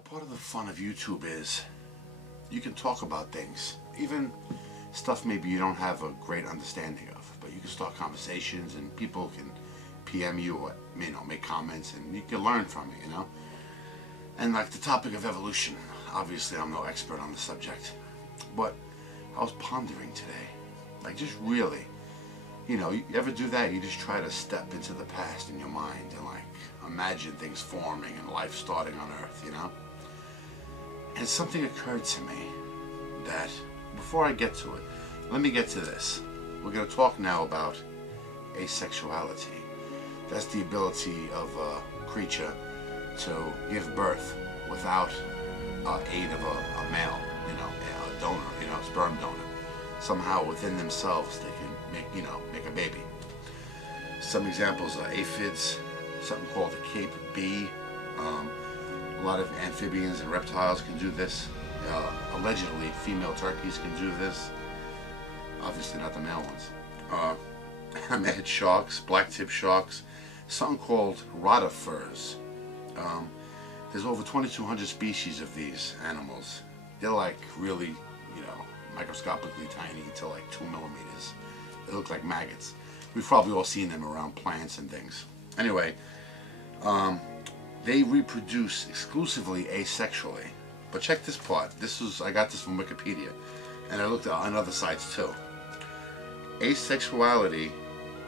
part of the fun of YouTube is you can talk about things, even stuff maybe you don't have a great understanding of, but you can start conversations and people can PM you or, make comments and you can learn from it, And like the topic of evolution, obviously I'm no expert on the subject, but I was pondering today, like just really, you ever do that? You just try to step into the past in your mind and like imagine things forming and life starting on Earth, And something occurred to me that before I get to it, let me get to this. We're going to talk now about asexuality. That's the ability of a creature to give birth without aid of a male, a donor, sperm donor. Somehow within themselves they can make a baby. Some examples are aphids, something called the Cape bee. A lot of amphibians and reptiles can do this. Allegedly, female turkeys can do this. Obviously not the male ones. Hammerhead sharks, black-tip sharks, something called rotifers. There's over 2,200 species of these animals. They're like really, microscopically tiny to like 2 millimeters. They look like maggots. We've probably all seen them around plants and things. Anyway, they reproduce exclusively asexually. But check this part. I got this from Wikipedia, and I looked on other sites too. Asexuality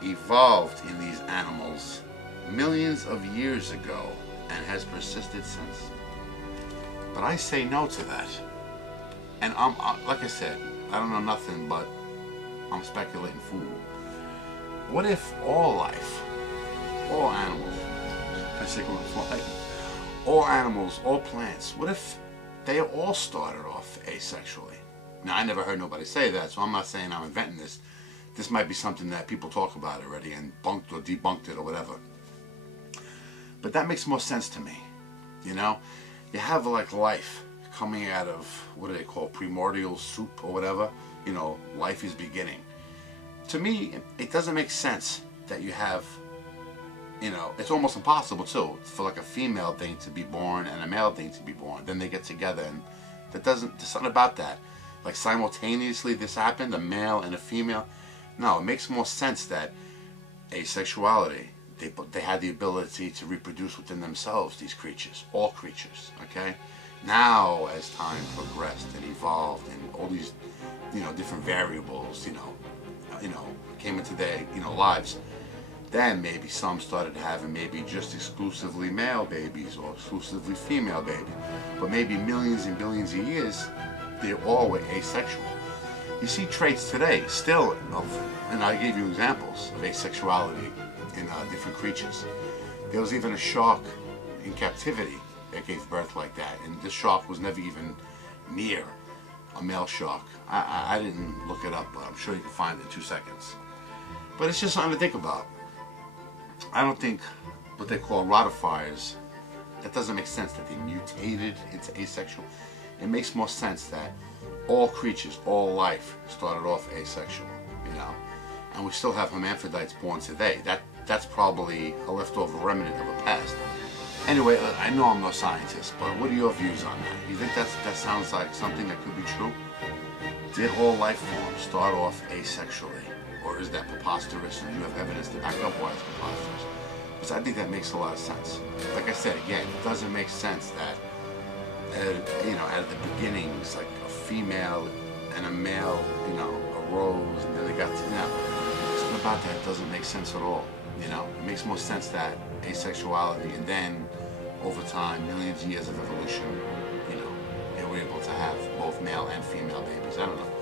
evolved in these animals millions of years ago and has persisted since. But I say no to that. And like I said, I don't know nothing, but I'm speculating fool. What if all life, all animals, all animals, all plants, what if they all started off asexually? Now, I never heard nobody say that, so I'm not saying I'm inventing this. This might be something that people talk about already and bunked or debunked it or whatever. But that makes more sense to me, You have like life coming out of, what do they call, primordial soup or whatever. Life is beginning. To me, it doesn't make sense that you have, it's almost impossible too, for like a female thing to be born and a male thing to be born. Then they get together and there's something about that. Like simultaneously this happened, a male and a female. No, it makes more sense that asexuality, they had the ability to reproduce within themselves, these creatures, all creatures, okay? Now, as time progressed and evolved and all these, different variables, came into their, lives, then maybe some started having maybe just exclusively male babies or exclusively female babies. But maybe millions and billions of years, they all were asexual. You see traits today still and I gave you examples of asexuality in different creatures. There was even a shark in captivity that gave birth like that, and this shark was never even near a male shark. I didn't look it up, but I'm sure you can find it in 2 seconds. But it's just something to think about. I don't think what they call rotifiers, that doesn't make sense that they mutated into asexual. It makes more sense that all creatures, all life started off asexual, and we still have hermaphrodites born today. That's probably a leftover remnant of a past. Anyway, I know I'm no scientist, but what are your views on that? You think that sounds like something that could be true? Did all life forms start off asexually? Or is that preposterous and you have evidence to back up why it's preposterous? Because I think that makes a lot of sense. Like I said, again, it doesn't make sense that, at the beginnings, like a female and a male, arose and then they got to, something about that doesn't make sense at all. It makes more sense that asexuality, and then over time, millions of years of evolution, they were able to have both male and female babies. I don't know.